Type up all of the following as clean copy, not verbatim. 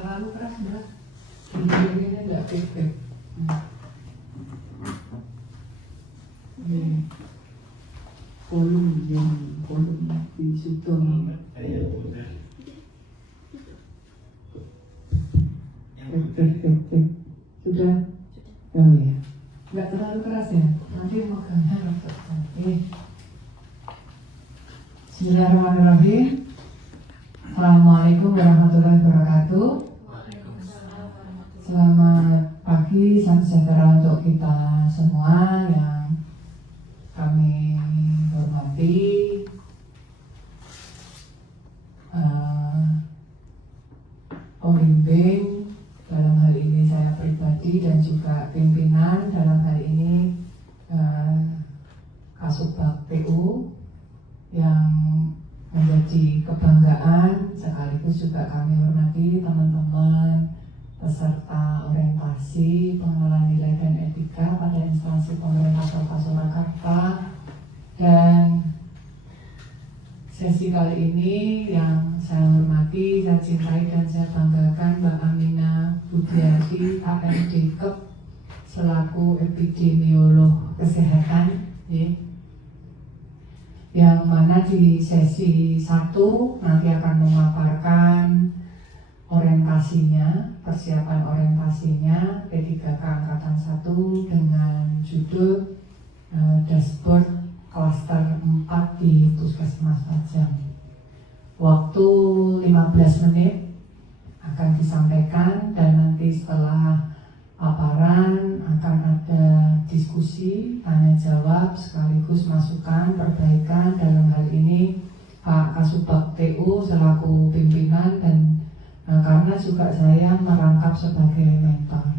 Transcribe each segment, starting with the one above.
Terlalu keras enggak? Ini enggak efek. Kolom di situ nih. Sudah? Oh ya. Enggak terlalu keras ya? Nanti makanya rotok. Bismillahirrahmanirrahim. Assalamualaikum warahmatullahi wabarakatuh. Selamat pagi, salam sejahtera untuk kita semua yang kami hormati. Pembimbing dalam hal ini saya pribadi dan juga pimpinan dalam hal ini Kasubag TU yang menjadi kebanggaan, sekaligus juga kami hormati teman-teman peserta orientasi pengenalan nilai dan etika pada instansi pemerintah Kota Surakarta. Dan sesi kali ini yang saya hormati, saya cintai dan saya banggakan Mbak Amina Budiarti AMD Kep selaku epidemiolog kesehatan, yang mana di sesi 1 nanti akan memaparkan orientasinya, persiapan orientasinya P3K Angkatan 1 dengan judul Dashboard Klaster 4 di Puskesmas Pajang. Waktu 15 menit akan disampaikan, dan nanti setelah paparan akan ada diskusi, tanya jawab, sekaligus masukan, perbaikan. Dalam hal ini Pak Kasubag TU selaku pimpinan, dan karena juga saya merangkap sebagai mentor.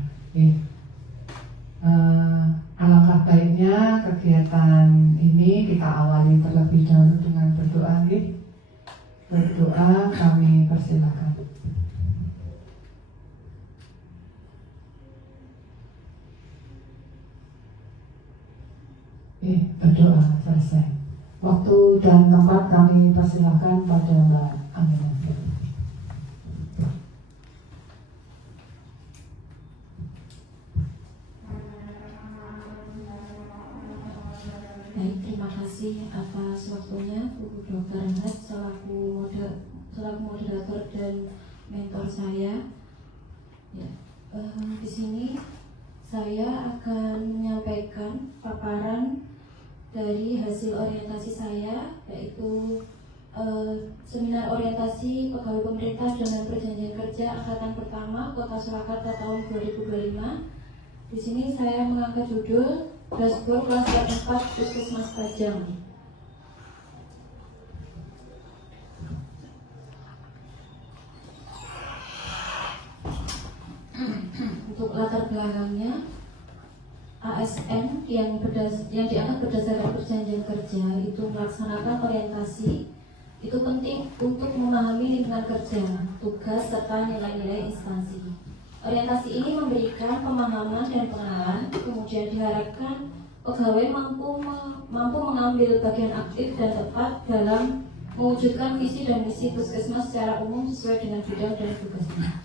Alangkah baiknya kegiatan ini kita awali terlebih dahulu dengan berdoa. Berdoa kami persilakan. Berdoa selesai. Waktu dan tempat kami persilakan pada Mbak Aminah. Baik, terima kasih atas waktunya Bu Dr. Ahmad selaku moderator dan mentor saya. Di sini saya akan menyampaikan paparan dari hasil orientasi saya, yaitu seminar orientasi pegawai pemerintah dengan perjanjian kerja angkatan pertama Kota Surakarta tahun 2025. Di sini saya mengangkat judul Dashboard Klaster 4 Puskesmas Pajang. Untuk latar belakangnya, ASN yang diangkat berdasarkan perjanjian kerja itu melaksanakan orientasi. Itu penting untuk memahami lingkungan kerja, tugas, serta nilai-nilai instansi. Orientasi ini memberikan pemahaman dan pengenalan, kemudian diharapkan pegawai mampu mengambil bagian aktif dan tepat dalam mewujudkan visi dan misi puskesmas secara umum sesuai dengan bidang dan tugasnya.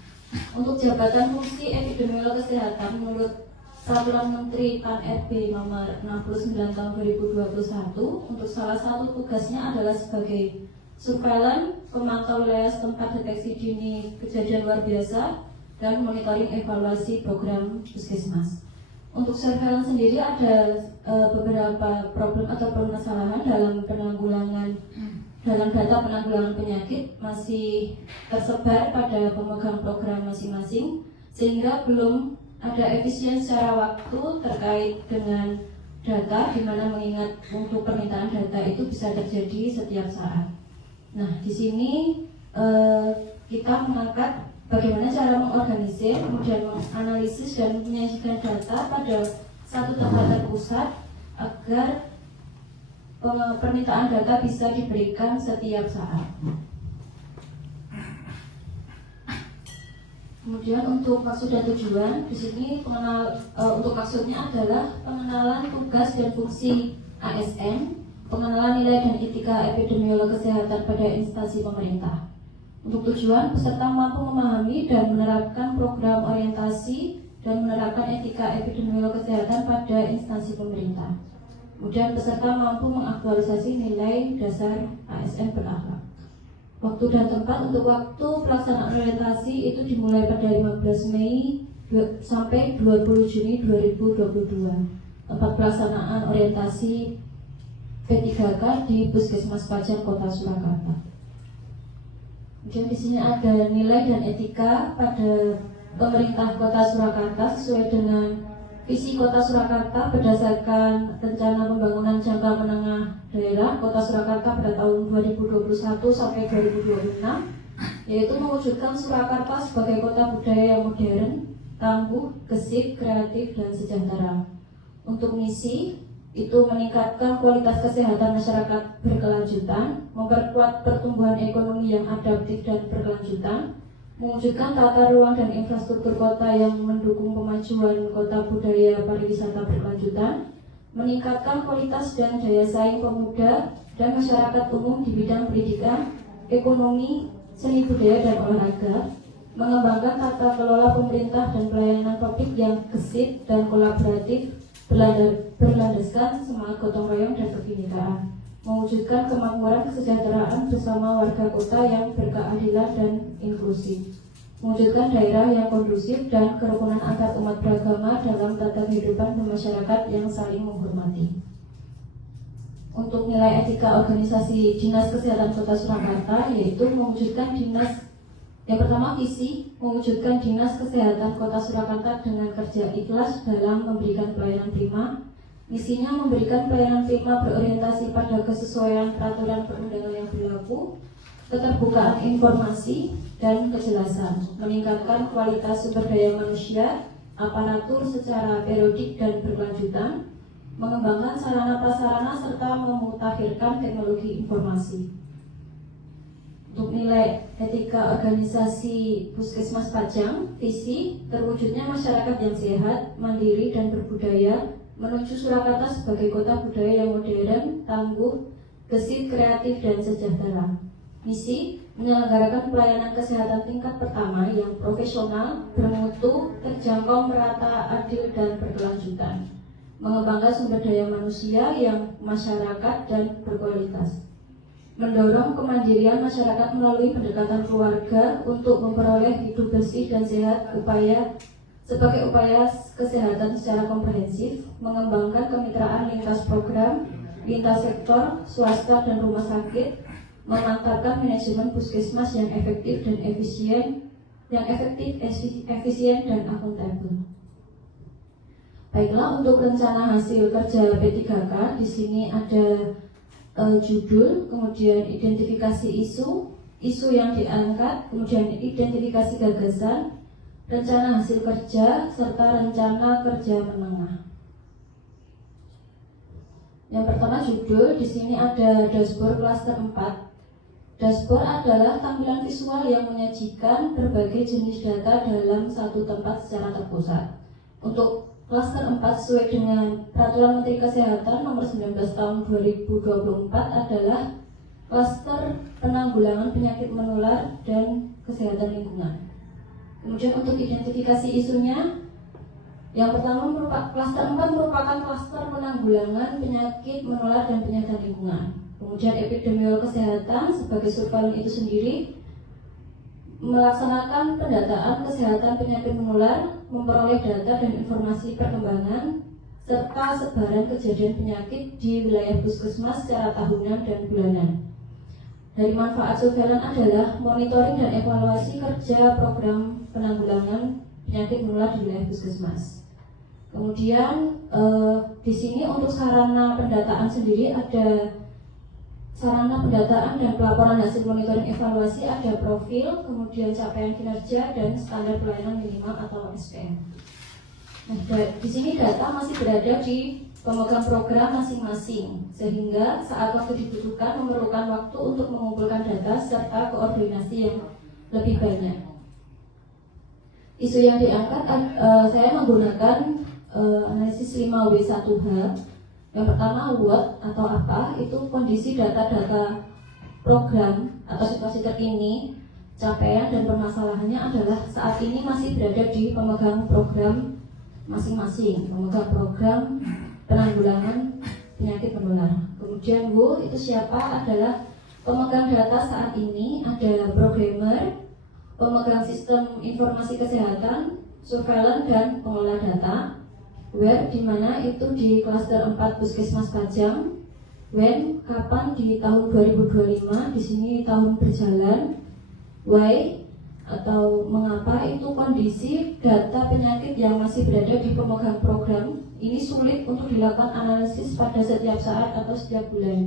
Untuk jabatan fungsi epidemiolog kesehatan menurut Peraturan Menteri Pan-RB nomor 69 tahun 2021, untuk salah satu tugasnya adalah sebagai surveillance, pemantau wilayah tempat deteksi dini kejadian luar biasa, dan monitoring evaluasi program puskesmas. Untuk surveillance sendiri ada beberapa problem atau permasalahan dalam data penanggulangan penyakit masih tersebar pada pemegang program masing-masing, sehingga belum ada efisien secara waktu terkait dengan data, di mana mengingat untuk permintaan data itu bisa terjadi setiap saat. Nah, di sini kita mengangkat bagaimana cara mengorganisir, kemudian menganalisis dan menyajikan data pada satu tempat terpusat agar permintaan data bisa diberikan setiap saat. Kemudian untuk maksud dan tujuan, di sini untuk maksudnya adalah pengenalan tugas dan fungsi ASN, pengenalan nilai dan etika epidemiolog kesehatan pada instansi pemerintah. Untuk tujuan, peserta mampu memahami dan menerapkan program orientasi dan menerapkan etika epidemiolog kesehatan pada instansi pemerintah. Kemudian peserta mampu mengaktualisasi nilai dasar ASN berakhlak. Waktu dan tempat untuk waktu pelaksanaan orientasi itu dimulai pada 15 Mei sampai 20 Juni 2022. Tempat pelaksanaan orientasi P3K di Puskesmas Pajang Kota Surakarta. Kemudian di sini ada nilai dan etika pada pemerintah Kota Surakarta sesuai dengan visi Kota Surakarta berdasarkan rencana pembangunan jangka menengah daerah Kota Surakarta pada tahun 2021 sampai 2026, yaitu mewujudkan Surakarta sebagai kota budaya yang modern, tangguh, gesit, kreatif, dan sejahtera. Untuk misi itu meningkatkan kualitas kesehatan masyarakat berkelanjutan, memperkuat pertumbuhan ekonomi yang adaptif dan berkelanjutan, mewujudkan tata ruang dan infrastruktur kota yang mendukung pemajuan kota budaya pariwisata berkelanjutan, meningkatkan kualitas dan daya saing pemuda dan masyarakat umum di bidang pendidikan, ekonomi, seni budaya dan olahraga, mengembangkan tata kelola pemerintah dan pelayanan publik yang gesit dan kolaboratif, berlandaskan semangat gotong royong dan kebinekaan, mewujudkan kemakmuran kesejahteraan bersama warga kota yang berkeadilan dan inklusif, mewujudkan daerah yang kondusif dan kerukunan antar umat beragama dalam tata kehidupan bermasyarakat yang saling menghormati. Untuk nilai etika organisasi Dinas Kesehatan Kota Surakarta, yaitu mewujudkan yang pertama, visi mewujudkan Dinas Kesehatan Kota Surakarta dengan kerja ikhlas dalam memberikan pelayanan prima. Misinya memberikan pelayanan prima berorientasi pada kesesuaian peraturan perundangan yang berlaku, keterbukaan informasi, dan kejelasan, meningkatkan kualitas sumber daya manusia, aparatur secara periodik dan berkelanjutan, mengembangkan sarana-prasarana, serta memutakhirkan teknologi informasi. Untuk nilai etika organisasi Puskesmas Pajang, visi terwujudnya masyarakat yang sehat, mandiri, dan berbudaya menuju Surakarta sebagai kota budaya yang modern, tangguh, gesit, kreatif, dan sejahtera. Misi menyelenggarakan pelayanan kesehatan tingkat pertama yang profesional, bermutu, terjangkau, merata, adil, dan berkelanjutan. Mengembangkan sumber daya manusia yang masyarakat dan berkualitas. Mendorong kemandirian masyarakat melalui pendekatan keluarga untuk memperoleh hidup bersih dan sehat sebagai upaya kesehatan secara komprehensif, mengembangkan kemitraan lintas program, lintas sektor, swasta dan rumah sakit, memantapkan manajemen puskesmas yang efektif dan efisien dan akuntabel. Baiklah, untuk rencana hasil kerja P3K di sini ada judul, kemudian identifikasi isu yang diangkat, kemudian identifikasi gagasan, rencana hasil kerja, serta rencana kerja menengah. Yang pertama judul, di sini ada dashboard klaster 4. Dashboard adalah tampilan visual yang menyajikan berbagai jenis data dalam satu tempat secara terpusat. Untuk Klaster 4 sesuai dengan Peraturan Menteri Kesehatan Nomor 19 Tahun 2024 adalah klaster penanggulangan penyakit menular dan kesehatan lingkungan. Kemudian untuk identifikasi isunya, yang pertama klaster 4 merupakan klaster penanggulangan penyakit menular dan penyakit lingkungan. Kemudian epidemiolog kesehatan sebagai surveillance itu sendiri melaksanakan pendataan kesehatan penyakit menular, memperoleh data dan informasi perkembangan serta sebaran kejadian penyakit di wilayah puskesmas secara tahunan dan bulanan. Dari manfaat surveillance adalah monitoring dan evaluasi kerja program penanggulangan penyakit menular di wilayah puskesmas. Kemudian di sini untuk sarana pendataan sendiri ada sarana pendataan dan pelaporan hasil monitoring evaluasi, ada profil, kemudian capaian kinerja dan standar pelayanan minimal atau SPM. Nah, di sini data masih berada di pemegang program masing-masing, sehingga saat waktu dibutuhkan memerlukan waktu untuk mengumpulkan data serta koordinasi yang lebih banyak. Isu yang diangkat, saya menggunakan analisis 5W1H. Yang pertama, what atau apa, itu kondisi data-data program atau situasi terkini capaian dan permasalahannya adalah saat ini masih berada di pemegang program masing-masing, pemegang program penanggulangan penyakit menular. Kemudian W itu siapa? Adalah pemegang data saat ini, ada programmer, pemegang sistem informasi kesehatan, surveillance dan pengelola data. Where di mana itu di klaster 4 Puskesmas Pajang. When kapan di tahun 2025, di sini tahun berjalan. Why atau mengapa itu kondisi data penyakit yang masih berada di pemegang program ini sulit untuk dilakukan analisis pada setiap saat atau setiap bulan,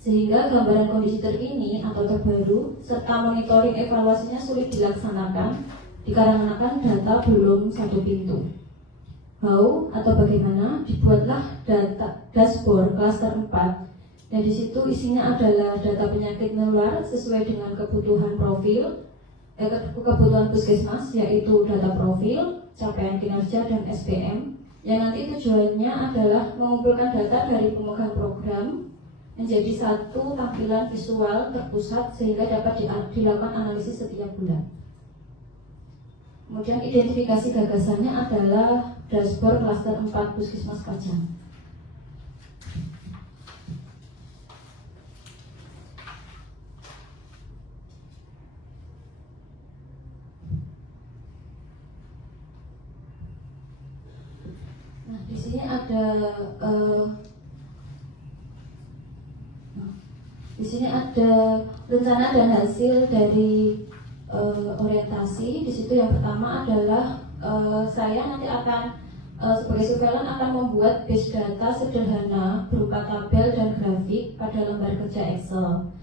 sehingga gambaran kondisi terkini atau terbaru serta monitoring evaluasinya sulit dilaksanakan dikarenakan data belum satu pintu. How atau bagaimana? Dibuatlah data dashboard klaster 4. Dan di situ isinya adalah data penyakit menular sesuai dengan kebutuhan kebutuhan puskesmas, yaitu data profil, capaian kinerja dan SPM. Yang nanti tujuannya adalah mengumpulkan data dari pemegang program menjadi satu tampilan visual terpusat sehingga dapat dilakukan analisis setiap bulan. Kemudian identifikasi gagasannya adalah dashboard klaster 4 Puskesmas Pajang. Nah, di sini ada rencana dan hasil dari orientasi. Di situ yang pertama adalah saya nanti akan sebagai surveillance akan membuat base data sederhana berupa tabel dan grafik pada lembar kerja Excel.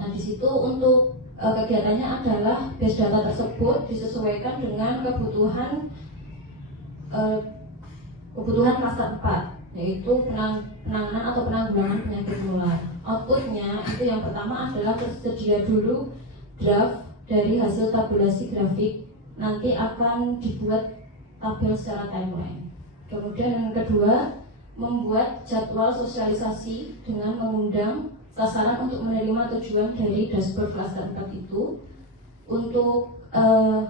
Nah, di situ untuk kegiatannya adalah base data tersebut disesuaikan dengan kebutuhan klaster 4, yaitu penanganan atau penanggulangan penyakit menular. Outputnya itu yang pertama adalah tersedia dulu draft dari hasil tabulasi grafik, nanti akan dibuat tabel secara timeline. Kemudian yang kedua, membuat jadwal sosialisasi dengan mengundang sasaran untuk menerima tujuan dari dashboard klaster 4 itu. Untuk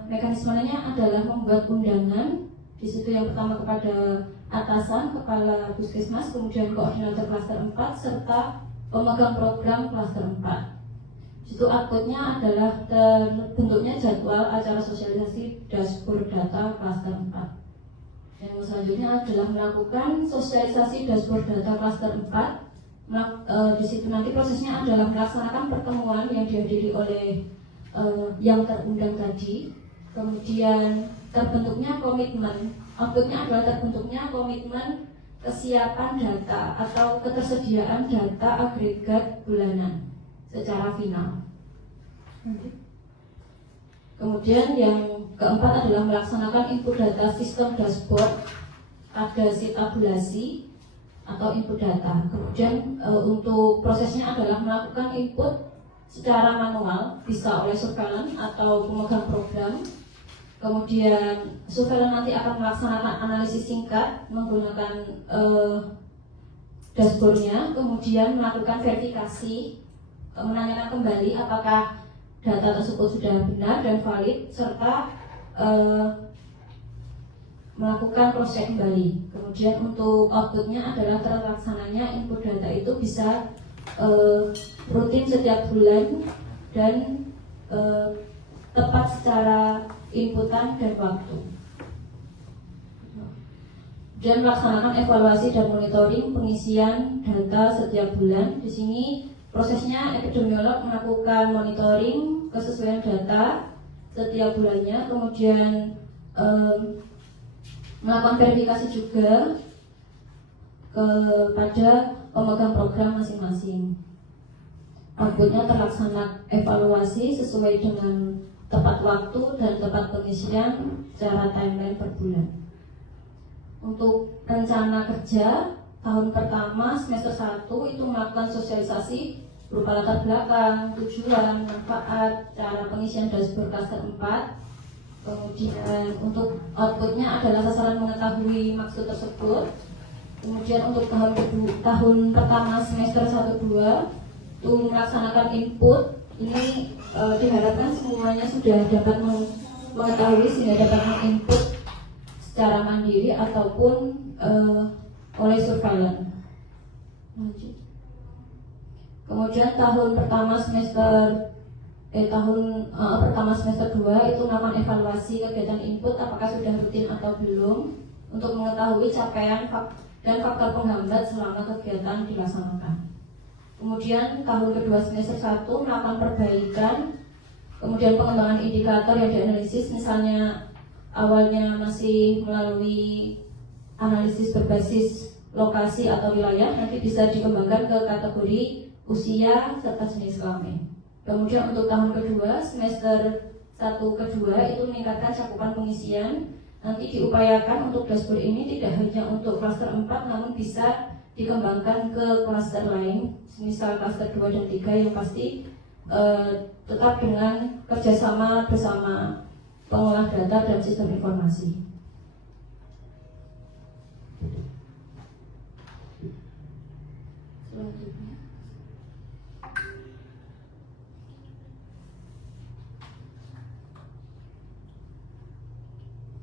mekanismenya adalah membuat undangan. Di situ yang pertama kepada atasan, kepala puskesmas, kemudian koordinator klaster 4 serta pemegang program klaster 4. Itu outputnya adalah terbentuknya jadwal acara sosialisasi dashboard data klaster 4. Yang selanjutnya adalah melakukan sosialisasi dashboard data klaster 4. Di situ nanti prosesnya adalah melaksanakan pertemuan yang dihadiri oleh yang terundang tadi. Kemudian terbentuknya komitmen, outputnya adalah terbentuknya komitmen kesiapan data atau ketersediaan data agregat bulanan secara final. Kemudian yang keempat adalah melaksanakan input data sistem dashboard pada tabulasi atau input data. Kemudian untuk prosesnya adalah melakukan input secara manual, bisa oleh surveillance atau pemegang program. Kemudian surveillance nanti akan melaksanakan analisis singkat menggunakan dashboardnya, kemudian melakukan verifikasi, menanyakan kembali apakah data tersebut sudah benar dan valid, serta melakukan cross check kembali. Kemudian untuk outputnya adalah terlaksananya input data itu bisa rutin setiap bulan dan tepat secara inputan dan waktu. Dan melaksanakan evaluasi dan monitoring pengisian data setiap bulan. Di sini prosesnya epidemiolog melakukan monitoring kesesuaian data setiap bulannya, kemudian melakukan verifikasi juga kepada pemegang program masing-masing. Outputnya terlaksana evaluasi sesuai dengan tepat waktu dan tepat pengisian secara timeline per bulan. Untuk rencana kerja tahun pertama semester 1 itu melakukan sosialisasi berupa latar belakang, tujuan, manfaat, cara pengisian dashboard klaster 4. Kemudian untuk outputnya adalah sasaran mengetahui maksud tersebut. Kemudian untuk tahun pertama semester 1-2 itu melaksanakan input. Ini diharapkan semuanya sudah dapat mengetahui sehingga dapat menginput secara mandiri ataupun oleh surveillance. Lanjut. Kemudian tahun pertama semester 2 itu melakukan evaluasi kegiatan input apakah sudah rutin atau belum untuk mengetahui capaian dan faktor penghambat selama kegiatan dilaksanakan. Kemudian tahun kedua semester 1 melakukan perbaikan, kemudian pengembangan indikator yang dianalisis, misalnya awalnya masih melalui analisis berbasis lokasi atau wilayah, nanti bisa dikembangkan ke kategori usia serta jenis kelamin. Kemudian untuk tahun kedua semester 1 kedua itu meningkatkan cakupan pengisian. Nanti diupayakan untuk dashboard ini tidak hanya untuk klaster 4 namun bisa dikembangkan ke klaster lain, misal klaster 2 dan 3 yang pasti tetap dengan kerjasama bersama pengolah data dan sistem informasi. Selanjutnya,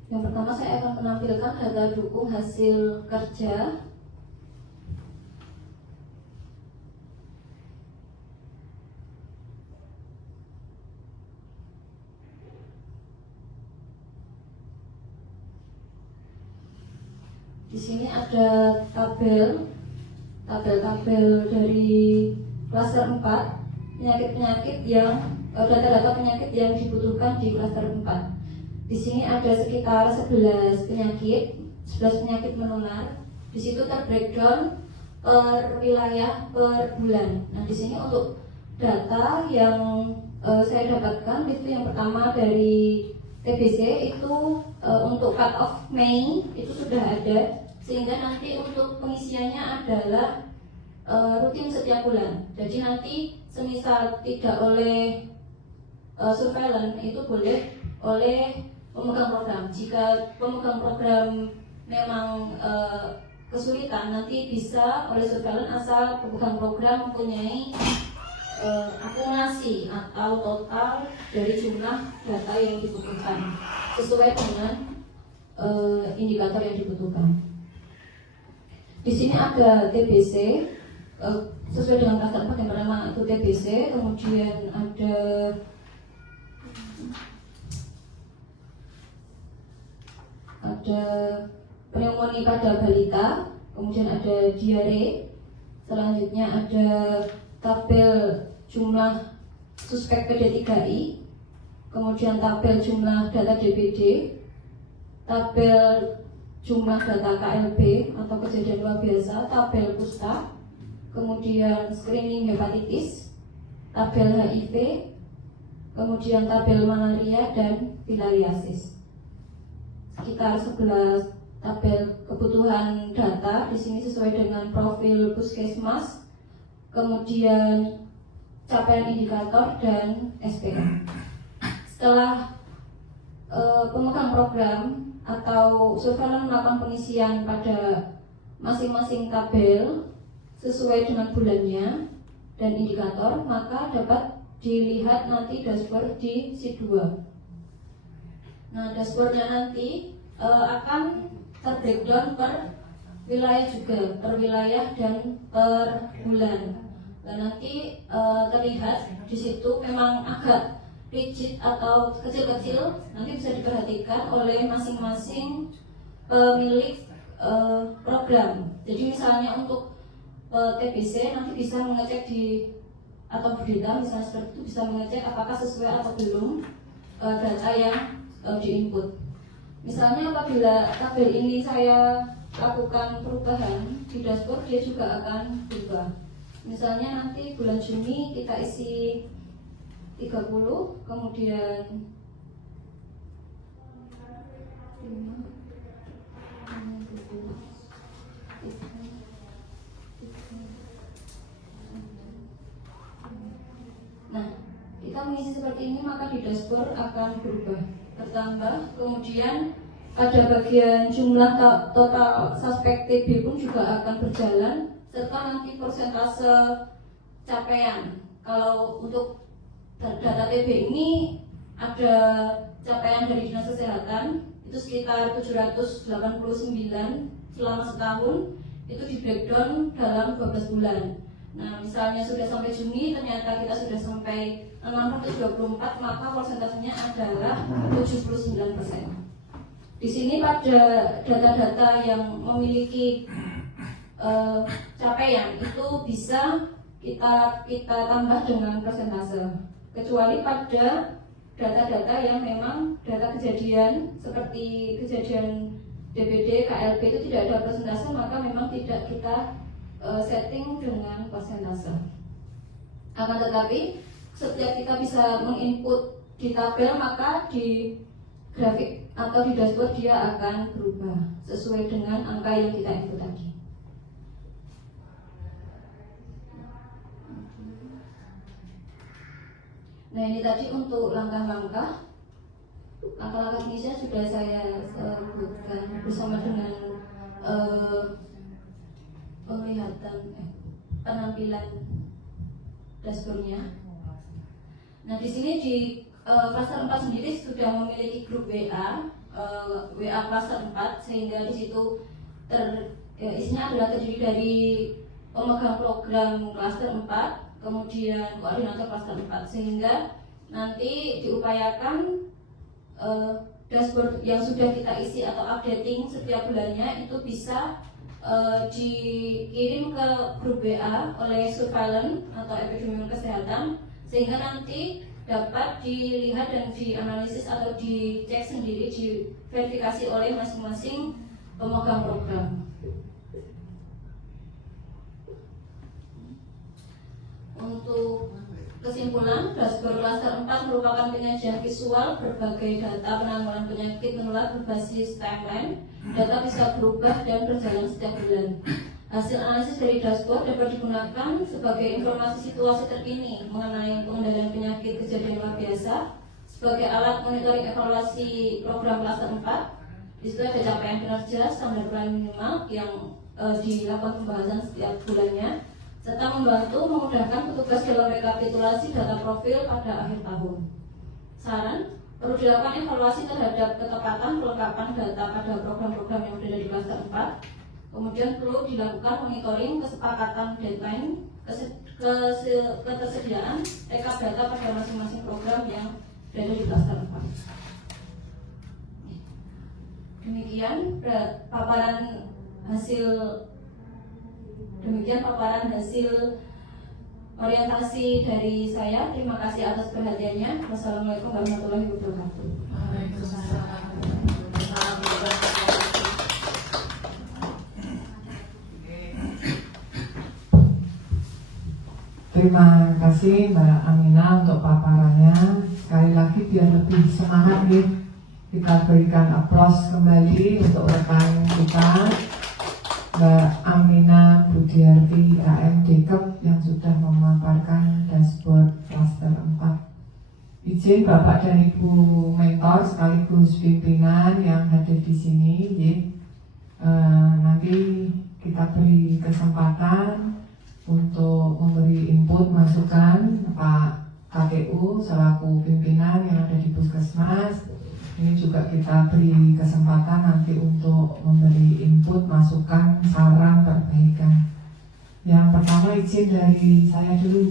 yang pertama saya akan menampilkan data dukung hasil kerja. Di sini ada tabel dari klaster 4 penyakit-penyakit yang data-data penyakit yang dibutuhkan di klaster 4. Di sini ada sekitar 11 penyakit menular. Di situ terbreakdown per wilayah per bulan. Nah, di sini untuk data yang saya dapatkan itu yang pertama dari TBC itu untuk cut off Mei itu sudah ada, sehingga nanti untuk pengisiannya adalah rutin setiap bulan. Jadi nanti semisal tidak oleh surveillance itu boleh oleh pemegang program. Jika pemegang program memang kesulitan, nanti bisa oleh surveillance asal pemegang program mempunyai akumulasi atau total dari jumlah data yang dibutuhkan sesuai dengan indikator yang dibutuhkan. Di sini ada TBC sesuai dengan klaster 4 yang pertama itu TBC, kemudian ada pneumonia pada balita, kemudian ada diare, selanjutnya ada tabel jumlah suspek PD3I, kemudian tabel jumlah data DBD, tabel jumlah data KLB atau kejadian luar biasa, tabel kusta, kemudian screening hepatitis, tabel HIV, kemudian tabel malaria dan filariasis. Sekitar 11 tabel kebutuhan data di sini sesuai dengan profil puskesmas, kemudian capaian indikator dan SPM. Setelah pemegang program atau surveillance melakukan pengisian pada masing-masing tabel sesuai dengan bulannya dan indikator, maka dapat dilihat nanti dashboard di sheet 2. Nah, dashboardnya nanti akan terbreakdown per wilayah juga, per wilayah dan per bulan. Dan nanti terlihat di situ memang agak rigid atau kecil-kecil, nanti bisa diperhatikan oleh masing-masing pemilik program. Jadi misalnya untuk TBC nanti bisa mengecek di atau berita misalnya seperti itu, bisa mengecek apakah sesuai atau belum data yang diinput. Misalnya apabila tabel ini saya lakukan perubahan di dashboard, dia juga akan berubah. Misalnya nanti bulan Juni kita isi 30, kemudian 5, nah, kita mengisi seperti ini, maka di dashboard akan berubah, bertambah. Kemudian pada bagian jumlah total suspek TB pun juga akan berjalan, serta nanti persentase capaian. Kalau untuk data TB ini ada capaian dari Dinas Kesehatan itu sekitar 789 selama setahun, itu di breakdown dalam 12 bulan. Nah, misalnya sudah sampai Juni, ternyata kita sudah sampai 624, maka persentasenya adalah 79%. Di sini pada data-data yang memiliki capaian itu bisa kita tambah dengan persentase. Kecuali pada data-data yang memang data kejadian seperti kejadian DBD, KLB itu tidak ada persentase, maka memang tidak kita setting dengan persentase. Akan tetapi setiap kita bisa menginput di tabel, maka di grafik atau di dashboard dia akan berubah sesuai dengan angka yang kita input tadi. Nah, ini tadi untuk langkah-langkah Indonesia sudah saya sebutkan bersama dengan penampilan dashboardnya. Nah, di sini di klaster 4 sendiri sudah memiliki grup WA klaster 4, sehingga di situ isinya adalah terdiri dari pemegang program klaster 4, kemudian koordinator klaster 4, sehingga nanti diupayakan dashboard yang sudah kita isi atau updating setiap bulannya itu bisa dikirim ke grup WA oleh surveillance atau epidemiolog kesehatan, sehingga nanti dapat dilihat dan dianalisis atau dicek sendiri, diverifikasi oleh masing-masing pemegang program. Untuk kesimpulan, dashboard klaster 4 merupakan penyajian visual berbagai data penanggulangan penyakit menular berbasis timeline. Data bisa berubah dan berjalan setiap bulan. Hasil analisis dari dashboard dapat digunakan sebagai informasi situasi terkini mengenai pengendalian penyakit kejadian luar biasa, sebagai alat monitoring evaluasi program klaster 4. Di situ ada capaian kinerja, standar pelayanan minimal yang dilakukan pembahasan setiap bulannya, serta membantu memudahkan petugas dalam rekapitulasi data profil pada akhir tahun. Saran, perlu dilakukan evaluasi terhadap ketepatan kelengkapan data pada program-program yang berada di klaster 4. Kemudian perlu dilakukan monitoring kesepakatan deadline, ketersediaan rekap data pada masing-masing program yang berada di klaster 4. Demikian paparan hasil orientasi dari saya. Terima kasih atas perhatiannya. Wassalamualaikum warahmatullahi wabarakatuh. Terima kasih Mbak Amina untuk paparannya. Sekali lagi biar lebih semangat nih, kita berikan aplaus kembali untuk rekan kita Mbak Amina Budiarti AMDkep yang sudah memaparkan dashboard klaster 4. Izin Bapak dan Ibu mentor sekaligus pimpinan yang hadir di sini, nanti kita beri kesempatan untuk memberi input masukan Pak KPU selaku pimpinan yang ada di Puskesmas. Ini juga kita beri kesempatan nanti untuk memberi input, masukan, saran, perbaikan. Yang pertama izin dari saya dulu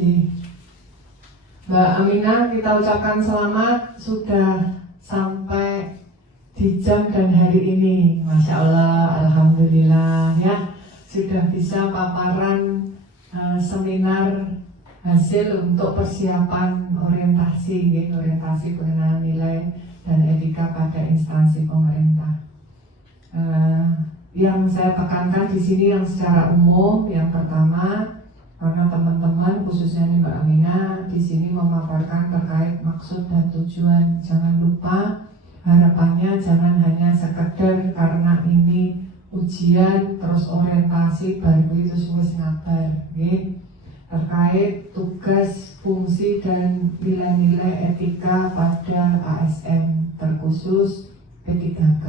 Mbak Amina, kita ucapkan selamat sudah sampai di jam dan hari ini. Masya Allah, Alhamdulillah ya, sudah bisa paparan seminar hasil untuk persiapan orientasi pengenalan nilai dan etika pada instansi pemerintah. Yang saya tekankan di sini yang secara umum, yang pertama, karena teman-teman khususnya nih Mbak Amina di sini memaparkan terkait maksud dan tujuan. Jangan lupa harapannya jangan hanya sekedar karena ini ujian terus orientasi baru itu wis ngabar, terkait tugas, fungsi dan nilai-nilai etika pada ASN terkhusus P3K,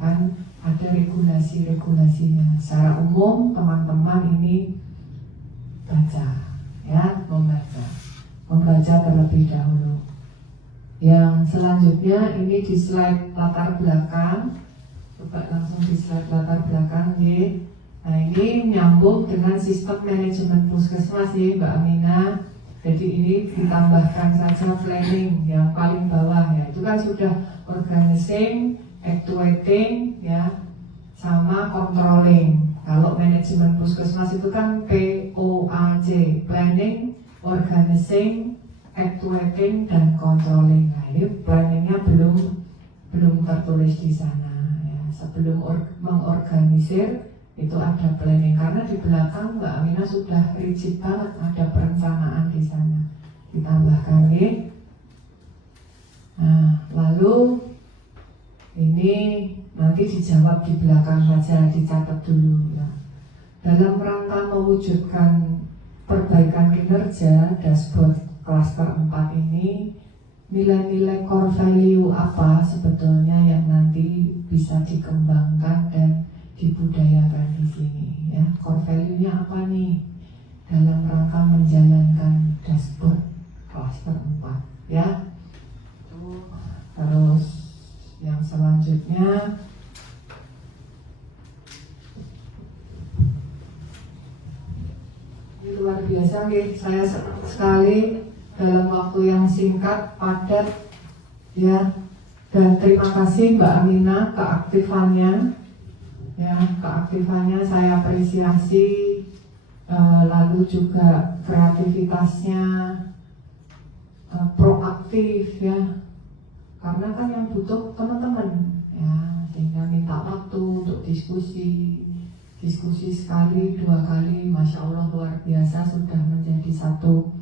kan ada regulasi-regulasinya. Secara umum teman-teman ini baca, ya, membaca. membaca terlebih dahulu. Yang selanjutnya ini di slide latar belakang. Coba langsung di slide latar belakang ya. Nah ini nyambung dengan sistem manajemen puskesmas ya Mbak Aminah. Jadi ini ditambahkan saja planning yang paling bawah ya. Itu kan sudah organizing, actuating ya, sama controlling. Kalau manajemen puskesmas itu kan POAC, planning, organizing, actuating, dan controlling. Nah ini planningnya belum tertulis di sana ya. Sebelum mengorganisir itu ada planning, karena di belakang Mbak Aminah sudah rigid banget, ada perencanaan di sana. Ditambahkan nih. Nah, lalu ini nanti dijawab di belakang saja, dicatat dulu ya. Dalam rangka mewujudkan perbaikan kinerja dashboard klaster 4 ini, nilai-nilai core value apa sebetulnya yang nanti bisa dikembangkan dan dibudayakan di sini ya. Core value-nya apa nih dalam rangka menjalankan dashboard klaster 4 ya. Terus yang selanjutnya ini luar biasa nih, saya senang sekali dalam waktu yang singkat, padat ya. Dan terima kasih Mbak Aminah keaktifannya ya, keaktifannya saya apresiasi, lalu juga kreativitasnya, proaktif ya, karena kan yang butuh teman-teman ya, sehingga minta waktu untuk diskusi sekali, 2 kali, Masya Allah luar biasa, sudah menjadi satu,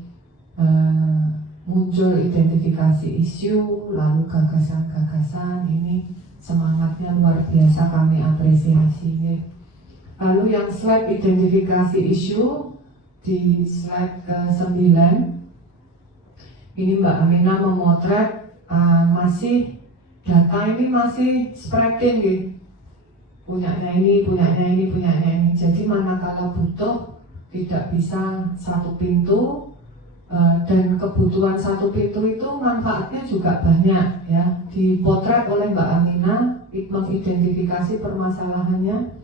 muncul identifikasi isu, lalu gagasan-gagasan. Ini semangatnya luar biasa, kami apresiasi. Lalu yang slide identifikasi isu di slide ke-9, ini Mbak Aminah memotret masih data ini masih spreading gitu. Punyanya ini. Jadi manakala butuh tidak bisa satu pintu, dan kebutuhan satu pintu itu manfaatnya juga banyak ya. Dipotret oleh Mbak Aminah, mengidentifikasi permasalahannya,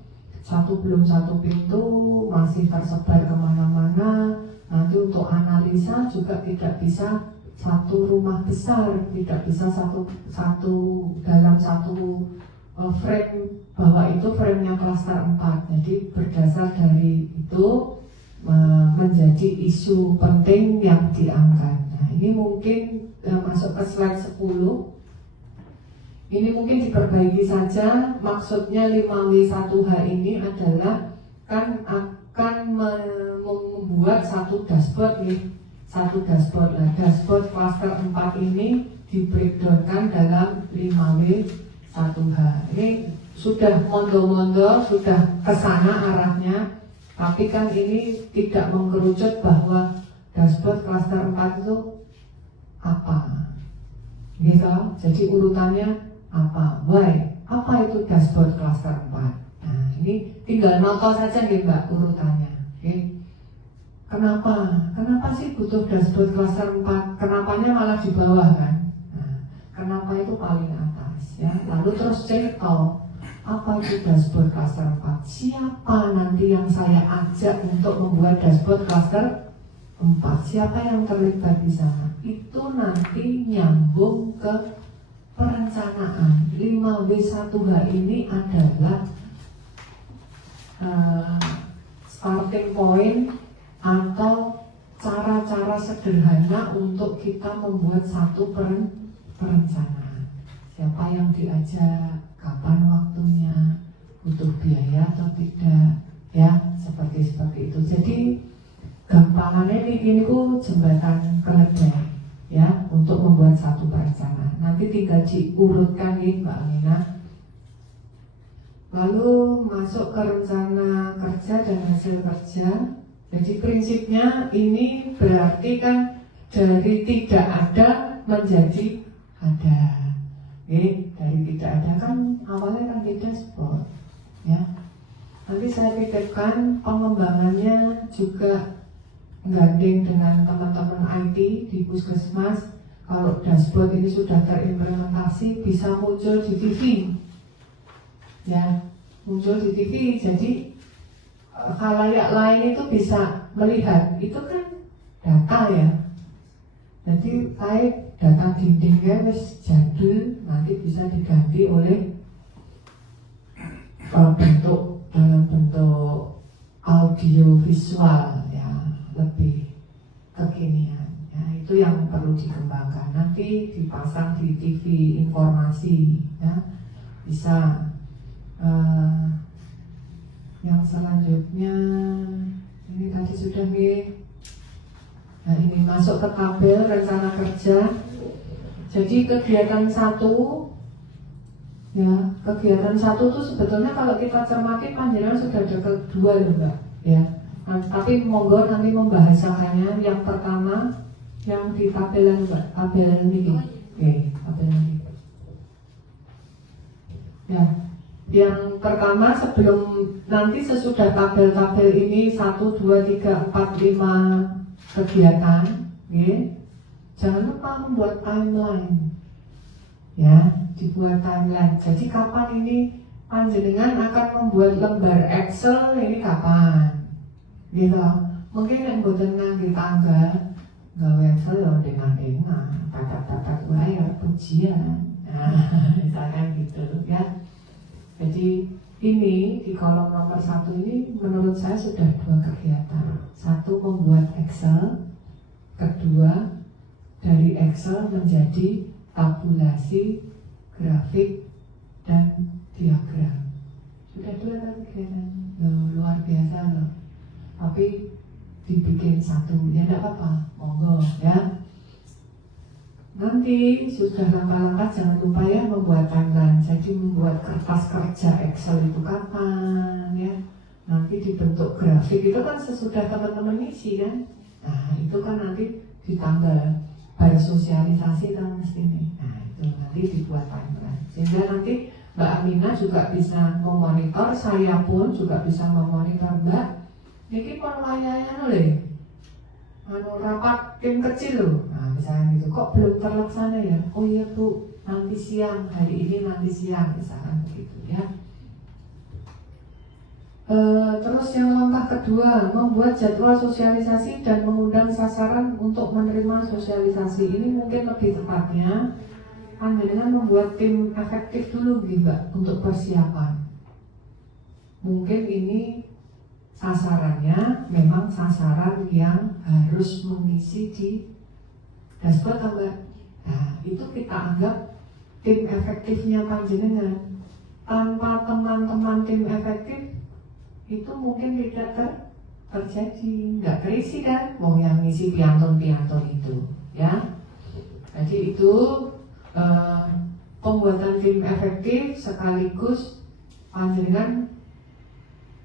belum satu pintu, masih tersebar kemana-mana. Nanti untuk analisa juga tidak bisa satu rumah besar, tidak bisa dalam satu frame, bahwa itu framenya klaster 4. Jadi berdasar dari itu menjadi isu penting yang diangkat. Nah ini mungkin masuk ke slide 10. Ini mungkin diperbaiki saja. Maksudnya 5W1H ini adalah kan akan membuat satu dashboard nih, Nah, dashboard cluster 4 ini di breakdownkan dalam 5W1H. Ini sudah mondo-mondo, sudah kesana arahnya. Tapi kan ini tidak mengerucut bahwa dashboard klaster 4 itu apa gitu. Jadi urutannya apa? Why? Apa itu dashboard klaster 4? Nah ini tinggal noto saja nih Mbak urutannya. Okay. Kenapa sih butuh dashboard klaster 4? Kenapanya malah di bawah kan? Nah, kenapa itu paling atas ya? Lalu terus cerita apa itu dashboard cluster 4? Siapa nanti yang saya ajak untuk membuat dashboard cluster 4? Siapa yang terlibat di sana? Itu nanti nyambung ke perencanaan. 5W1H ini adalah starting point atau cara-cara sederhana untuk kita membuat satu perencanaan. Siapa yang diajak? Kapan waktunya, butuh biaya atau tidak ya, seperti itu. Jadi gampangannya ini ku jembatan keledai ya, untuk membuat satu perencanaan. Nanti tinggal diurutkan nih Mbak Aminah. Lalu masuk ke rencana kerja dan hasil kerja. Jadi prinsipnya ini berarti kan dari tidak ada menjadi ada. Oke, dari tidak ada kan awalnya kan di dashboard ya. Nanti saya titipkan pengembangannya juga gandeng dengan teman-teman IT di puskesmas. Kalau dashboard ini sudah terimplementasi, bisa muncul di TV, ya, muncul di TV. Jadi khalayak lain itu bisa melihat, itu kan data ya. Jadi kayak data dindingnya wis jadul, nanti bisa diganti oleh bentuk dalam bentuk audio visual ya, lebih kekinian. Ya, itu yang perlu dikembangkan. Nanti dipasang di TV informasi, ya, bisa. Yang selanjutnya ini tadi sudah nih. Nah, ini masuk ke tabel rencana kerja. Jadi kegiatan 1, ya, kegiatan 1 itu sebetulnya kalau kita cermati panjenengan sudah ada kedua loh Mbak, ya. Nah, tapi monggo nanti membahasakannya. Yang pertama yang di tabelan Mbak, tabelan ini. Oke, tabelan ini. Ya, yang pertama sebelum nanti sesudah tabel-tabel ini 1, 2, 3, 4, 5 kegiatan, ya, jangan lupa membuat timeline, ya, dibuat timeline. Jadi kapan ini panjenengan akan membuat lembar Excel ini kapan, gitu. Mungkin yang boten ngangge tanggal, gawe Excel ya dengan tatak-tatak wae ya pujian, nah, misalkan gitu, ya. Jadi ini di kolom nomor 1 ini menurut saya sudah 2 kegiatan. 1 membuat Excel, kedua dari Excel menjadi tabulasi, grafik, dan diagram. Sudah 2 kegiatan, luar biasa loh. Tapi dibikin 1, ya tidak apa-apa, monggo ya. Nanti sudah langkah-langkah jangan lupa ya membuat timeline. Jadi membuat kertas kerja Excel itu kapan ya. Nanti dibentuk grafik itu kan sesudah teman-teman isi kan. Nah itu kan nanti ditambah bersosialisasi kan mesti nih. Nah itu nanti dibuat timeline. Sehingga nanti Mbak Amina juga bisa memonitor, saya pun juga bisa memonitor Mbak. Ini pun layarnya oleh rapat tim kecil loh. Nah misalnya gitu, kok belum terlaksana ya? Oh iya Bu, nanti siang, hari ini nanti siang, misalnya begitu ya. Terus yang langkah kedua, membuat jadwal sosialisasi dan mengundang sasaran untuk menerima sosialisasi. Ini mungkin lebih tepatnya panjenengan membuat tim efektif dulu gitu Mbak, untuk persiapan. Mungkin ini sasarannya memang sasaran yang harus mengisi di dashboard Mbak. Nah itu kita anggap tim efektifnya panjenengan. Tanpa teman-teman tim efektif itu mungkin tidak terjadi, nggak terisi kan, mau yang ngisi piantun-piantun itu ya. Jadi itu pembuatan tim efektif sekaligus panjenengan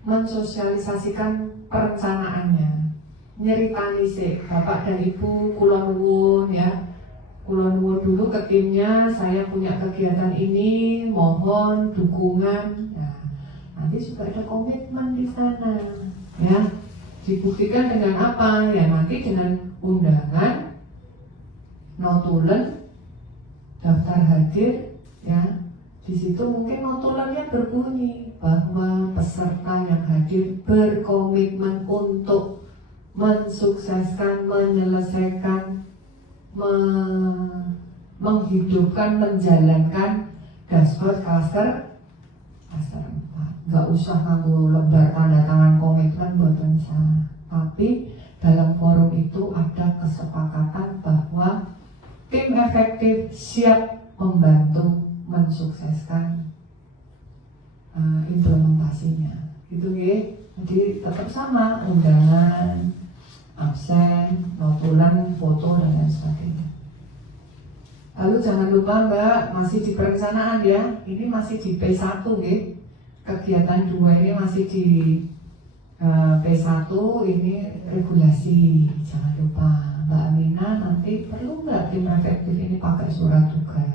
mensosialisasikan perencanaannya, nyeritani sih Bapak dan Ibu kula nuwun ya, kula nuwun dulu ke timnya, saya punya kegiatan ini, mohon dukungan. Nah, nanti juga ada komitmen di sana ya. Dibuktikan dengan apa? Ya nanti dengan undangan, notulen, daftar hadir ya. Di situ mungkin notulennya berbunyi bahwa peserta yang hadir berkomitmen untuk mensukseskan, menyelesaikan, menghidupkan, menjalankan dashboard cluster 4. Nggak usah nganggo lembar tanda tangan komitmen buatan salah. Tapi dalam forum itu ada kesepakatan bahwa tim efektif siap membantu mensukseskan implementasinya. Gitu ya. Jadi tetap sama, undangan, absen, notulen, foto dan lain sebagainya. Lalu jangan lupa Mbak, masih di perencanaan ya. Ini masih di P1 ya. Kegiatan 2 ini masih di P1, ini regulasi. Jangan lupa Mbak Amina, nanti perlu nggak tim efektif ini pakai surat tugas?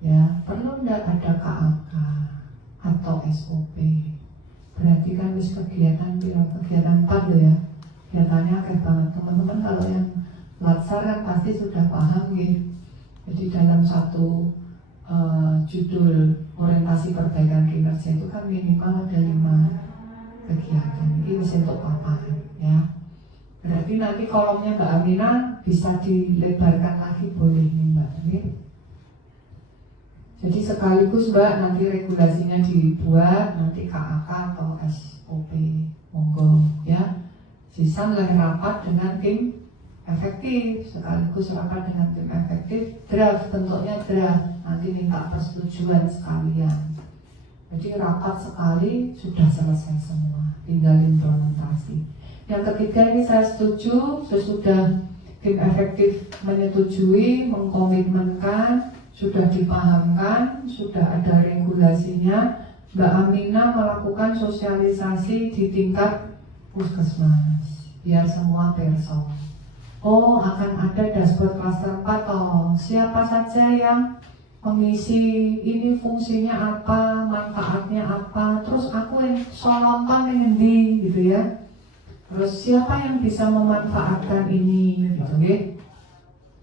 Ya, perlu nggak ada KAK atau SOP? Berarti kan kegiatan 4 loh ya. kegiatannya kayak banget. Teman-teman kalau yang latsar kan pasti sudah paham gitu. Jadi dalam satu judul orientasi perbaikan kinerja itu kan minimal ada 5 kegiatan. Ini bisa untuk paparan ya. Berarti nanti kolomnya Mbak Amina bisa dilebarkan lagi, boleh nih Mbak. Jadi sekaligus Mbak nanti regulasinya dibuat, nanti KAK atau SOP, monggo ya. Sisa rapat dengan tim efektif, sekaligus rapat dengan tim efektif, draft, bentuknya draft, nanti minta persetujuan sekalian. Jadi rapat sekali sudah selesai semua, tinggal implementasi. Yang ketiga ini saya setuju, sesudah tim efektif menyetujui, mengkomitmenkan, sudah dipahamkan, sudah ada regulasinya, Mbak Amina melakukan sosialisasi di tingkat puskesmas, biar semua perso. Oh, akan ada dashboard klaster 4 toh. Siapa saja yang mengisi, ini fungsinya apa, manfaatnya apa, terus aku yang solompan yang ngendi gitu ya. Terus siapa yang bisa memanfaatkan ini gitu ya.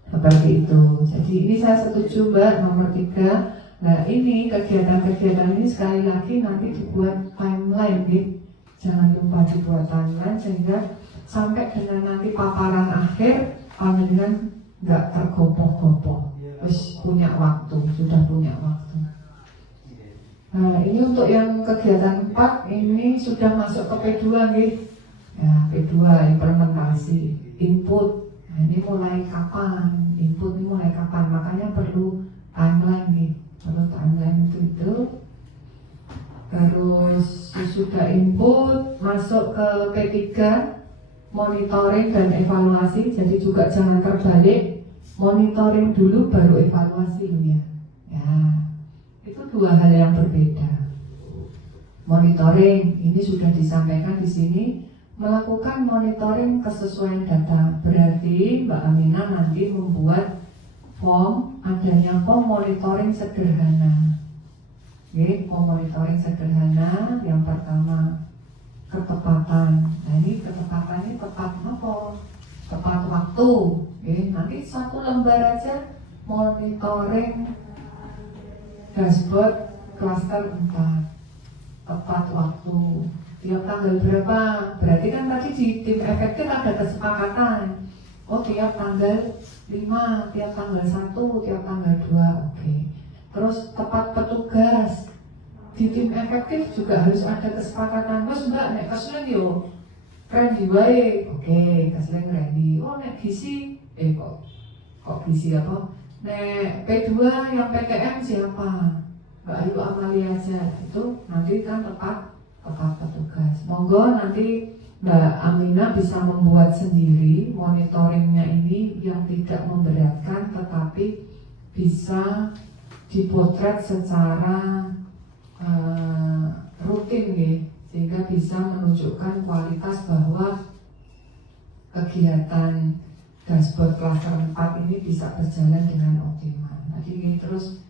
Seperti itu. Jadi ini saya setuju Mbak, nomor 3. Nah ini kegiatan-kegiatan ini sekali lagi nanti dibuat timeline gitu. Jangan lupa dibuat timeline sehingga sampai dengan nanti paparan akhir panjenengan nggak tergopoh-gopoh, terus punya waktu, sudah punya waktu. Nah ini untuk yang kegiatan 4 ini sudah masuk ke P2 gitu. Ya P2 implementasi, input. Nah ini mulai kapan? Input ini mulai kapan? Makanya perlu timeline nih, perlu timeline itu. Terus sudah input masuk ke P3, monitoring dan evaluasi. Jadi juga jangan terbalik, monitoring dulu baru evaluasi ya. Ya, itu 2 hal yang berbeda. Monitoring ini sudah disampaikan di sini, melakukan monitoring kesesuaian data. Berarti Mbak Amina nanti membuat form, adanya form monitoring sederhana. Oke, form monitoring sederhana. Yang pertama ketepatan. Nah ini ketepatan ini tepat apa? Tepat waktu. Oke, nanti 1 lembar aja monitoring dashboard klaster 4. Tepat waktu. Tiap tanggal berapa? Berarti kan tadi di tim efektif ada kesepakatan. Oh tiap tanggal 5, tiap tanggal 1, tiap tanggal 2. Oke. Terus tepat petugas. Di tim efektif juga harus ada kesepakatan. Mas Mbak, nek kesleng yo ready wae. Oke, kesleng ready. Oh nek gizi, kok gizi apa? Nek P2 yang PTM siapa? Mbak Ayu Amalia aja. Itu nanti kan tepat petugas. Monggo nanti Mbak Amina bisa membuat sendiri monitoringnya ini yang tidak memberatkan tetapi bisa dipotret secara rutin ya, sehingga bisa menunjukkan kualitas bahwa kegiatan dashboard klaster 4 ini bisa berjalan dengan optimal. Jadi terus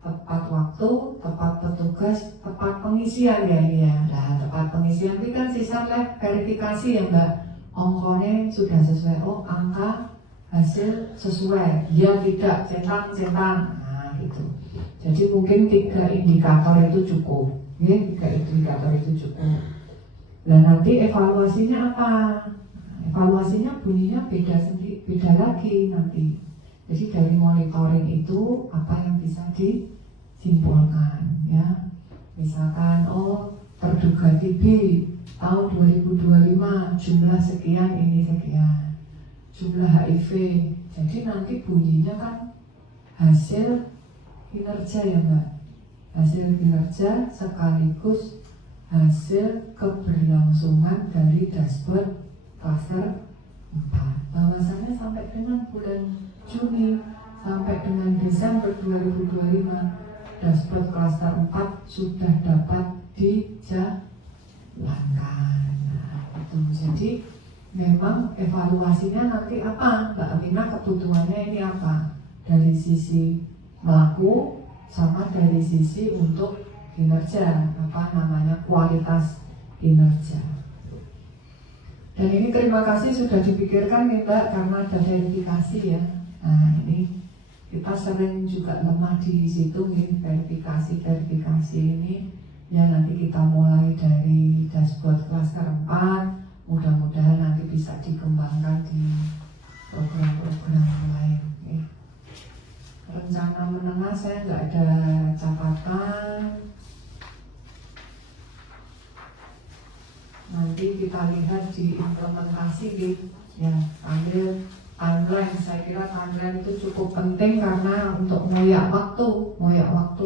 tepat waktu, tepat petugas, tepat pengisian ya. Nah, tepat pengisian ini kan sisa verifikasi ya Mbak. Ongkonya sudah sesuai, oh angka hasil sesuai, ya tidak, centang. Nah gitu. Jadi mungkin 3 indikator itu cukup, ya, 3 indikator itu cukup. Dan nanti evaluasinya apa? Evaluasinya bunyinya beda lagi nanti. Jadi dari monitoring itu apa yang bisa disimpulkan, ya? Misalkan, oh terduga TB tahun 2025 jumlah sekian ini sekian, jumlah HIV. Jadi nanti bunyinya kan hasil kinerja ya Mbak, hasil kinerja sekaligus hasil keberlangsungan dari dashboard klaster 4. Bahwasannya sampai dengan bulan Juni sampai dengan Desember 2025 dashboard klaster 4 sudah dapat dijalankan. Nah, itu jadi memang evaluasinya nanti apa Mbak Amina, kebutuhannya ini apa dari sisi melaku sama dari sisi untuk kinerja, apa namanya kualitas kinerja. Dan ini terima kasih sudah dipikirkan nih Mbak, karena ada verifikasi ya. Nah ini kita sering juga lemah di situ nih, verifikasi ini ya. Nanti kita mulai dari dashboard klaster 4, mudah-mudahan nanti bisa dikembangkan di program-program lain nih. Rencana menengah saya nggak ada catatan. Nanti kita lihat di implementasi gitu ya, ambil timeline. Saya kira timeline itu cukup penting karena untuk ngoyak waktu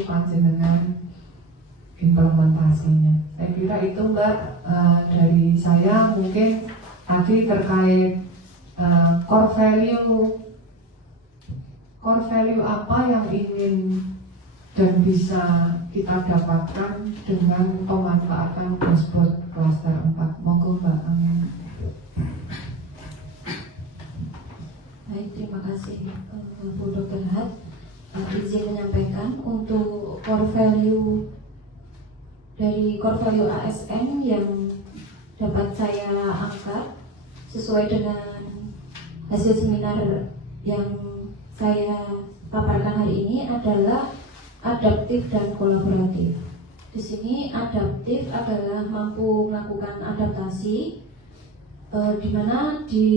panjenengan implementasinya. Saya kira itu Mbak, dari saya mungkin tadi terkait core value apa yang ingin dan bisa kita dapatkan dengan pemanfaatan dashboard klaster 4. Monggo Mbak Amin. Baik, terima kasih Bu Dr. Hat. Izin menyampaikan untuk core value dari core value ASN yang dapat saya angkat sesuai dengan hasil seminar yang saya paparkan hari ini adalah adaptif dan kolaboratif. Di sini adaptif adalah mampu melakukan adaptasi, di mana di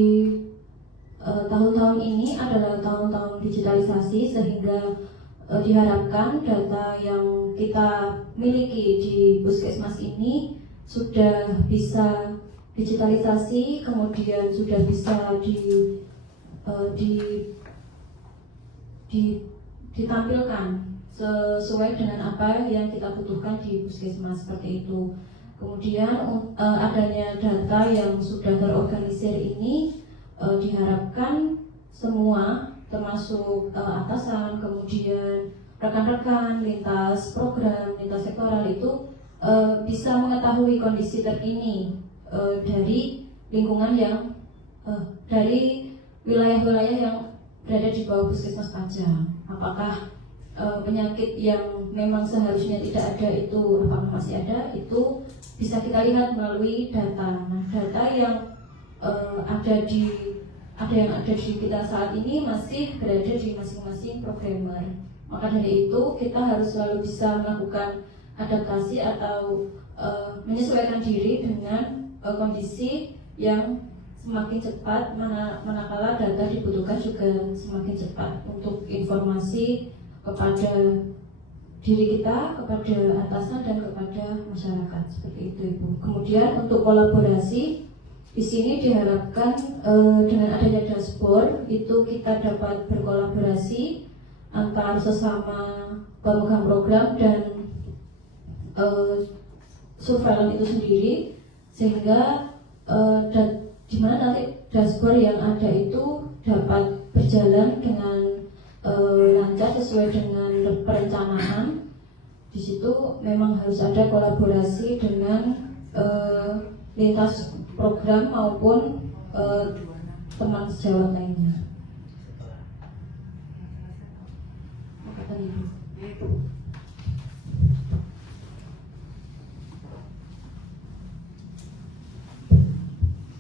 tahun-tahun ini adalah tahun-tahun digitalisasi, sehingga diharapkan data yang kita miliki di Puskesmas ini sudah bisa digitalisasi, kemudian sudah bisa ditampilkan sesuai dengan apa yang kita butuhkan di Puskesmas, seperti itu. Kemudian adanya data yang sudah terorganisir ini diharapkan semua, termasuk atasan, kemudian rekan-rekan lintas program, lintas sektoral itu bisa mengetahui kondisi terkini dari lingkungan yang dari wilayah-wilayah yang berada di bawah Puskesmas Pajang. Apakah penyakit yang memang seharusnya tidak ada itu apakah masih ada, itu bisa kita lihat melalui data. Nah, data yang ada yang ada di kita saat ini masih berada di masing-masing programmer. Maka dari itu kita harus selalu bisa melakukan adaptasi atau menyesuaikan diri dengan kondisi yang semakin cepat, manakala data dibutuhkan juga semakin cepat untuk informasi kepada diri kita, kepada atasan, dan kepada masyarakat, seperti itu Ibu. Kemudian untuk kolaborasi, di sini diharapkan dengan adanya dashboard itu kita dapat berkolaborasi antar sesama pemegang program dan surveillance itu sendiri, sehingga di mana nanti dashboard yang ada itu dapat berjalan dengan lancar sesuai dengan perencanaan. Di situ memang harus ada kolaborasi dengan lintas program maupun teman sejawat lainnya.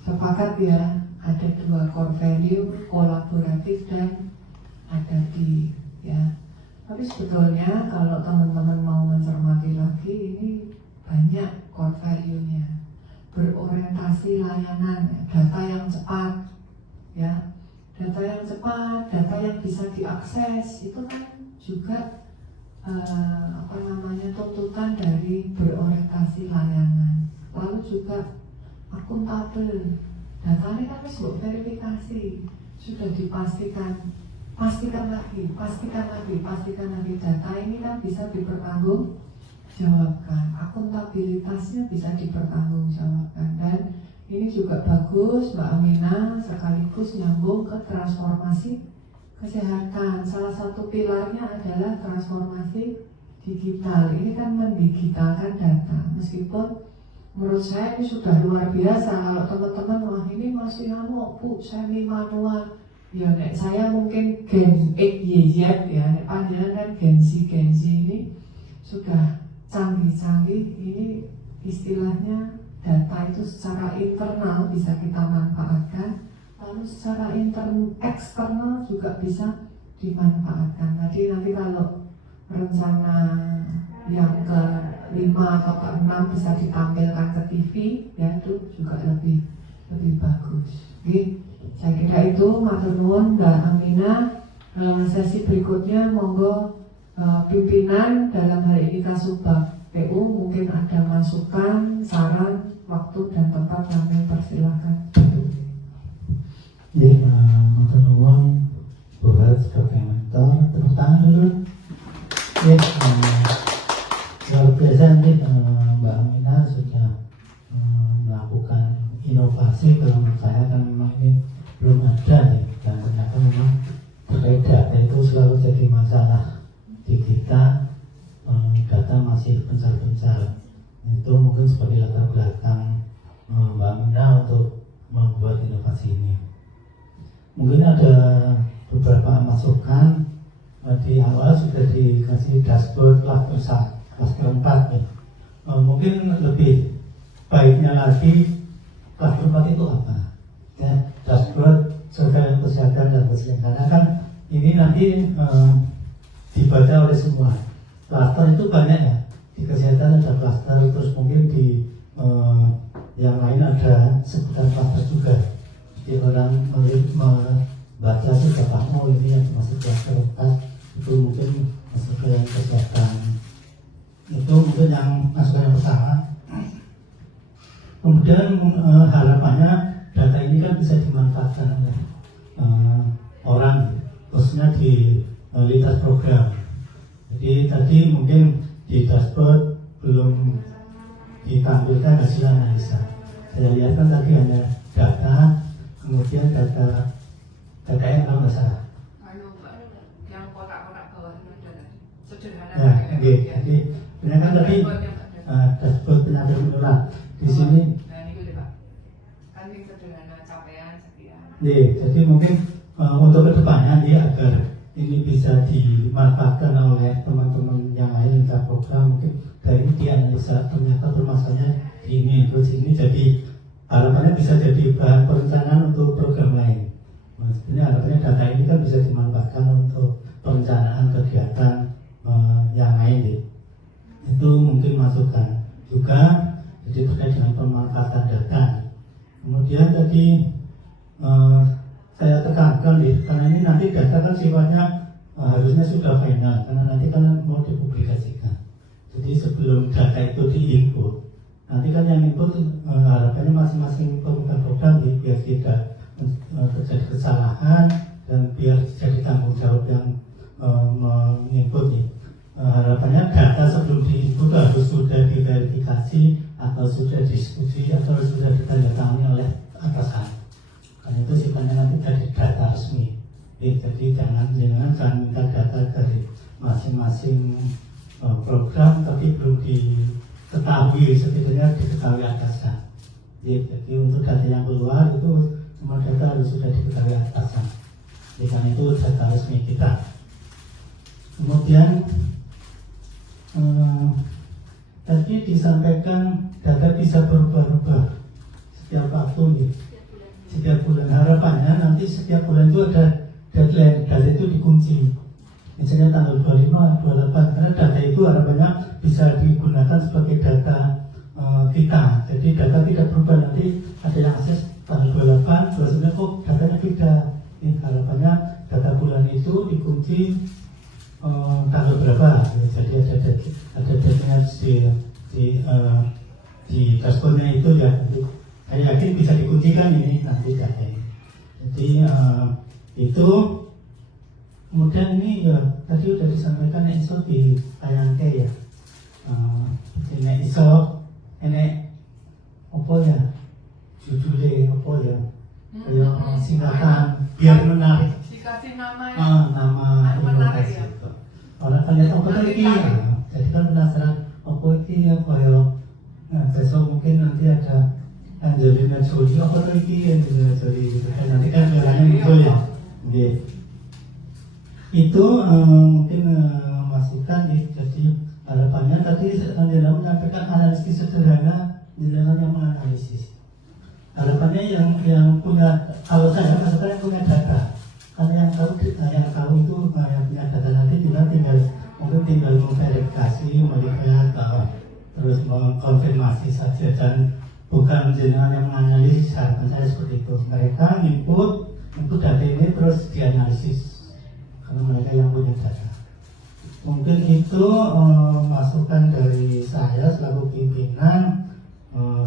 Sepakat ya, ada dua core value, kolaboratif dan adaptif ya. Tapi sebetulnya kalau teman-teman mau mencermati lagi, ini banyak core value-nya. Berorientasi layanan, data yang cepat ya. Data yang cepat, data yang bisa diakses, itu kan juga tuntutan dari berorientasi layanan. Lalu juga akuntabel, datanya kan harus verifikasi, sudah dipastikan, pastikan lagi, data ini kan bisa dipertanggungjawabkan, akuntabilitasnya bisa dipertanggungjawabkan. Dan ini juga bagus Mbak Aminah, sekaligus nyambung ke transformasi kesehatan. Salah satu pilarnya adalah transformasi digital. Ini kan mendigitalkan data, meskipun menurut saya ini sudah luar biasa. Kalau teman-teman, wah ini masih Bu, semi manual. Ya, nek saya mungkin Gen X, Y, Z ya, panjangan kan Gen Z ini sudah canggih-canggih. Ini istilahnya data itu secara internal bisa kita manfaatkan, lalu secara eksternal juga bisa dimanfaatkan. Nanti kalau rencana yang ke-5 atau ke-6 bisa ditampilkan ke TV, ya itu juga lebih bagus. Oke, saya kira itu. Matur nuwun Mbak Aminah. Sesi berikutnya monggo pimpinan dalam hari ini Kasubag PU mungkin ada masukan, saran, waktu dan tempat, kami persilahkan. Jadi matur nuwun buat sebagai mentor, tepuk tangan dulu. Ya, luar biasa nih Mbak Aminah sudah melakukan inovasi. Kalau menurut saya kan memang ini belum ada ya, dan ternyata memang terkait data itu selalu jadi masalah di kita. Data masih pencar-pencar. Itu mungkin sebagai latar belakang Mbak Aminah untuk membuat inovasi ini. Mungkin ada beberapa masukan. Di awal sudah dikasih dashboard kelas 4 ya. Mungkin lebih baiknya lagi kelas 4 itu apa? Ya, dashboard surveillance kesehatan dan keselenggaraan, karena kan ini nanti dibaca oleh semua. Klaster itu banyak ya, di kesehatan ada klaster, terus mungkin di yang lain ada sebutan klaster juga. Jadi orang membaca sudah paham, oh ini yang masuk klaster 4, itu mungkin masuk ke yang kesehatan. Itu mungkin yang masuk yang pertama. Kemudian harapannya data ini kan bisa dimanfaatkan oleh orang, khususnya di lintas program. Jadi tadi mungkin di dashboard belum ditampilkan hasil analisa. Saya lihat kan tadi hanya data, kemudian data yang kalau nggak salah. Yang kotak-kotak bawah itu ada sederhana. Ya, oke. Jadi benar kan tadi dashboard penyakit menular di sini. Nah ini gue Pak, kan yang sederhana capaian sekian. Jadi mungkin untuk kedepannya agar ini bisa dimanfaatkan oleh teman-teman yang lain lintas program, mungkin dari ini dianalisa ternyata permasalahannya ini, terus ini jadi harapannya bisa jadi bahan perencanaan untuk program lain. Maksudnya harapannya data ini kan bisa dimanfaatkan untuk perencanaan kegiatan yang lain ya. Itu mungkin masukan juga, jadi terkait dengan pemanfaatan data. Kemudian tadi saya tekankan karena ini nanti data kan sifatnya harusnya sudah final, karena nanti kan mau dipublikasikan. Jadi sebelum data itu diinput, nanti kan yang input harapannya masing-masing pemegang program biar tidak terjadi kesalahan dan biar jadi tanggung jawab yang menginput nih. Harapannya data sebelum diinput harus sudah diverifikasi atau sudah diskusi atau sudah ditandatangani oleh atasan. Karena itu sifatnya nanti dari data resmi. Jadi jangan minta data dari masing-masing program tapi belum diketahui, setidaknya diketahui atasan. Jadi untuk data yang keluar itu semua data harus sudah diketahui atasan. Jadi karena itu data resmi kita. Kemudian tadi disampaikan data bisa berubah-ubah setiap waktu nih. Setiap bulan, harapannya nanti setiap bulan itu ada deadline, data itu dikunci. Misalnya tanggal 25, 28, karena data itu harapannya bisa digunakan sebagai data kita. Jadi data tidak berubah, nanti ada yang akses tanggal 28, 29, oh datanya beda. Ini harapannya data bulan itu dikunci tanggal berapa. Jadi ada datanya di dashboardnya itu ya. Saya yakin bisa dikuncikan ini nanti data ini. Jadi itu. Kemudian ini ya tadi sudah disampaikan ISO di tayangke ya. Ini ISO ini apa ya? Judulnya apa ya? Kayak singkatan biar menarik. Dikasih nama Nama menarik inovasi ya. itu. Orang kan lihat apa lagi ya. Jadi kan penasaran apa ini apa ya. Nah besok mungkin nanti ada Angelina Jolie, apa lagi Angelina Jolie gitu kan, nanti kan orangnya muncul ya. Itu mungkin masukan ya. Jadi harapannya tadi Angelina menyampaikan analisis sederhana, yang mana sebenarnya yang punya, kalau saya maksudnya yang punya data, karena yang tahu itu yang punya data nanti kita mungkin tinggal memverifikasi, melihat, terus mengkonfirmasi saja, dan bukan jenengan yang menganalisis. Harapan saya seperti itu, mereka input data ini terus dianalisis karena mereka yang punya data. Mungkin itu masukan dari saya selaku pimpinan.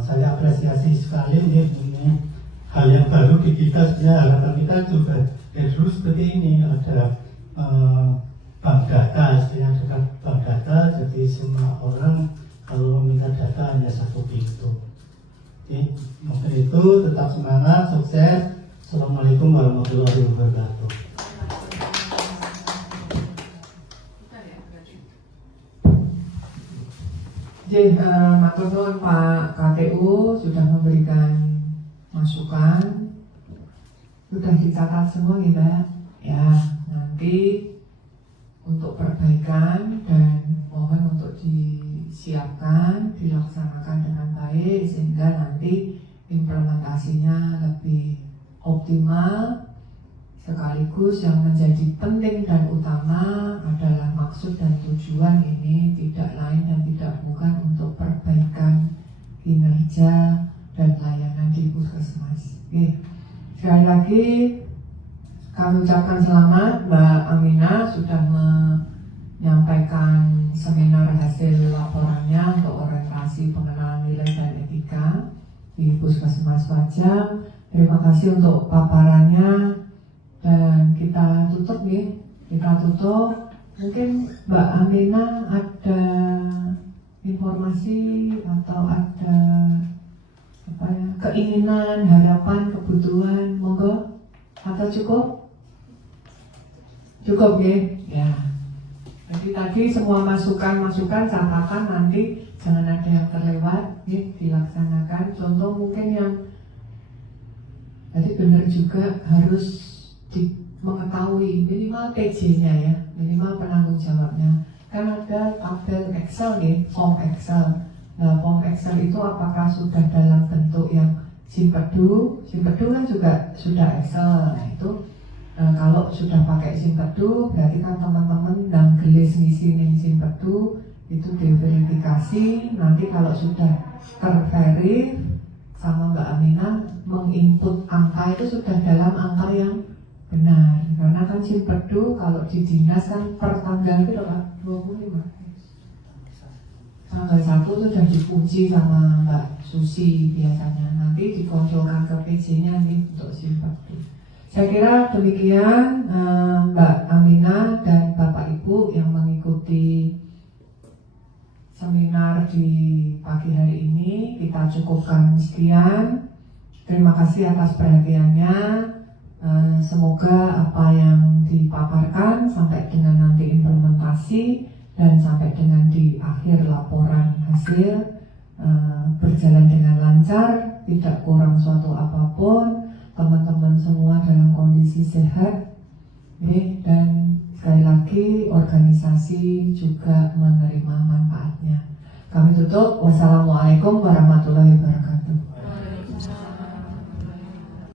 Saya apresiasi sekali ini hal yang baru di kita. Harapan kita juga dulu seperti ini, ada bank data, istilahnya ada bank data, jadi semua orang kalau meminta data hanya satu pintu. Oke, mungkin itu, tetap semangat, sukses. Assalamualaikum warahmatullahi wabarakatuh. Jadi, matur nuwun Pak KTU sudah memberikan masukan, sudah dicatat semua ya Mbak. Ya, nanti untuk perbaikan dan mohon untuk disiapkan, dilaksanakan dengan baik sehingga nanti implementasinya lebih optimal. Sekaligus yang menjadi penting dan utama adalah maksud dan tujuan ini tidak lain dan tidak bukan untuk perbaikan kinerja dan layanan di puskesmas. Oke. Sekali lagi kami ucapkan selamat Mbak Aminah sudah menyampaikan seminar hasil laporannya untuk orientasi pengenalan nilai dan etika di Puskesmas Wajang. Terima kasih untuk paparannya. Dan kita tutup nih, mungkin Mbak Aminah ada informasi atau ada keinginan, harapan, kebutuhan, monggo, atau cukup ya. Jadi tadi semua masukan catatan nanti jangan ada yang terlewat, dilaksanakan. Contoh mungkin yang tadi benar juga harus mengetahui minimal TJ-nya ya, minimal penanggung jawabnya. Kan ada tabel Excel nih, form Excel. Nah, form Excel itu apakah sudah dalam bentuk yang Simpedu kan juga sudah Excel. Nah itu kalau sudah pakai Simpedu berarti kan teman-teman dan gelis ngisi nih Simpedu itu diverifikasi. Nanti kalau sudah terverif sama Mbak Aminah menginput angka itu sudah dalam angka yang benar, karena kan Simpedu kalau di dinas kan per tanggal itu Pak 25 tanggal 1 itu sudah dikunci sama Mbak Susi biasanya, nanti dikontrolkan ke PJ-nya nih untuk Simpedu. Saya kira demikian Mbak Aminah dan Bapak Ibu yang mengikuti seminar di pagi hari ini, kita cukupkan sekian. Terima kasih atas perhatiannya. Semoga apa yang dipaparkan sampai dengan nanti implementasi dan sampai dengan di akhir laporan hasil berjalan dengan lancar, tidak kurang suatu apapun, teman-teman semua dalam kondisi sehat, dan sekali lagi organisasi juga menerima manfaatnya. Kami tutup. Wassalamualaikum warahmatullahi wabarakatuh.